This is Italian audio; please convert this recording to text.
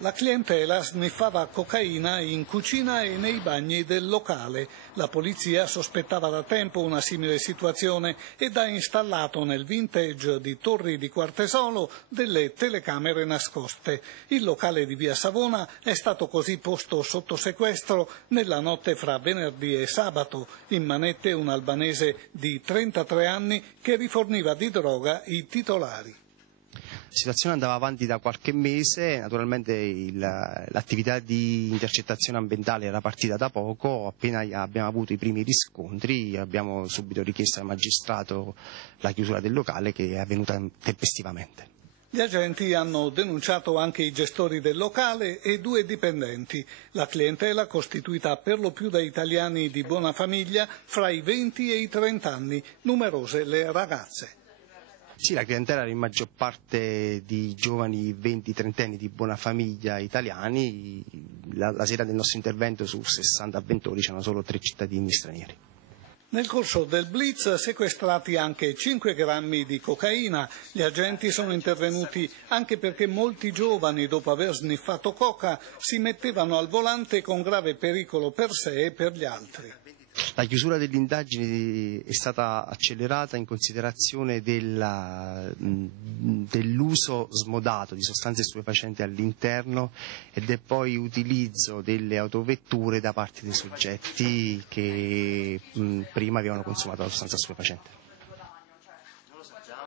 La clientela sniffava cocaina in cucina e nei bagni del locale. La polizia sospettava da tempo una simile situazione ed ha installato nel vintage di Torri di Quartesolo delle telecamere nascoste. Il locale di via Savona è stato così posto sotto sequestro nella notte fra venerdì e sabato. In manette un albanese di 33 anni che riforniva di droga i titolari. La situazione andava avanti da qualche mese, naturalmente l'attività di intercettazione ambientale era partita da poco, appena abbiamo avuto i primi riscontri abbiamo subito richiesto al magistrato la chiusura del locale, che è avvenuta tempestivamente. Gli agenti hanno denunciato anche i gestori del locale e 2 dipendenti. La clientela, costituita per lo più da italiani di buona famiglia, fra i 20 e i 30 anni, numerose le ragazze. Sì, la clientela era in maggior parte di giovani 20-30 anni di buona famiglia italiani. La sera del nostro intervento su 60 avventori c'erano solo 3 cittadini stranieri. Nel corso del blitz sequestrati anche 5 grammi di cocaina. Gli agenti sono intervenuti anche perché molti giovani, dopo aver sniffato coca, si mettevano al volante con grave pericolo per sé e per gli altri. La chiusura delle indagini è stata accelerata in considerazione dell'uso smodato di sostanze stupefacenti all'interno e del poi utilizzo delle autovetture da parte dei soggetti che prima avevano consumato la sostanza stupefacente.